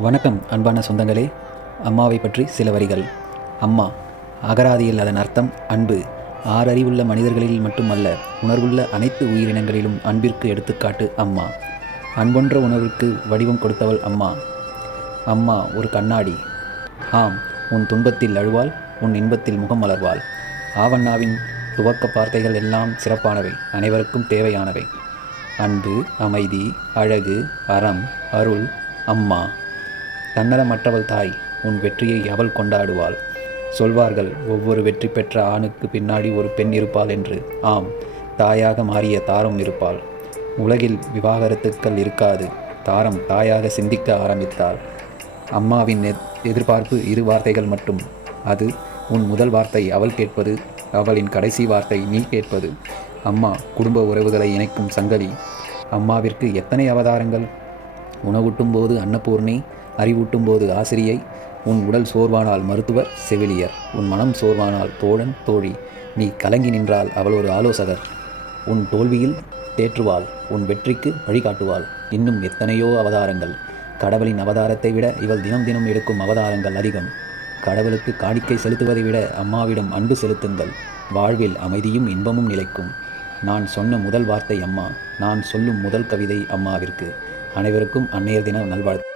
வணக்கம் அன்பான சொந்தங்களே. அம்மாவை பற்றி சில வரிகள். அம்மா அகராதியில் அதன் அர்த்தம் அன்பு. ஆறறிவுள்ள மனிதர்களில் மட்டுமல்ல உணர்வுள்ள அனைத்து உயிரினங்களிலும் அன்பிற்கு எடுத்துக்காட்டு அம்மா. அன்பொன்ற உணர்வுக்கு வடிவம் கொடுத்தவள் அம்மா. அம்மா ஒரு கண்ணாடி. ஆம் உன் துன்பத்தில் அழுவாள் உன் இன்பத்தில் முகம் மலர்வாள். ஆவண்ணாவின் துவக்க வார்த்தைகள் எல்லாம் சிறப்பானவை அனைவருக்கும் தேவையானவை. அன்பு அமைதி அழகு அறம் அருள் அம்மா. தன்னலமற்றவள் தாய் உன் வெற்றியை அவள் கொண்டாடுவாள். சொல்வார்கள் ஒவ்வொரு வெற்றி பெற்ற ஆணுக்கு பின்னாடி ஒரு பெண் இருப்பாள் என்று. ஆம் தாயாக மாறிய தாரம் இருப்பாள். உலகில் விவாகரத்துக்கள் இருக்காது. தாரம் தாயாக சிந்திக்க ஆரம்பித்தாள். அம்மாவின் எதிர்பார்ப்பு இரு வார்த்தைகள் மட்டும். அது உன் முதல் வார்த்தை அவள் கேட்பது அவளின் கடைசி வார்த்தை நீ கேட்பது. அம்மா குடும்ப உறவுகளை இணைக்கும் சங்கலி. அம்மாவிற்கு எத்தனை அவதாரங்கள்? உணவூட்டும் போது அன்னபூர்ணி அறிவூட்டும் போது ஆசிரியை உன் உடல் சோர்வானால் மருத்துவர் செவிலியர் உன் மனம் சோர்வானால் தோழன் தோழி நீ கலங்கி நின்றால் அவள் ஒரு ஆலோசகர். உன் தோல்வியில் தேற்றுவாள் உன் வெற்றிக்கு வழிகாட்டுவாள். இன்னும் எத்தனையோ அவதாரங்கள். கடவுளின் அவதாரத்தை விட இவள் தினம் தினம் எடுக்கும் அவதாரங்கள் அதிகம். கடவுளுக்கு காணிக்கை செலுத்துவதை விட அம்மாவிடம் அன்பு செலுத்துங்கள். வாழ்வில் அமைதியும் இன்பமும் நிலைக்கும். நான் சொன்ன முதல் வார்த்தை அம்மா. நான் சொல்லும் முதல் கவிதை அம்மாவிற்கு. அனைவருக்கும் அன்னையர் தின நல்வாழ்த்து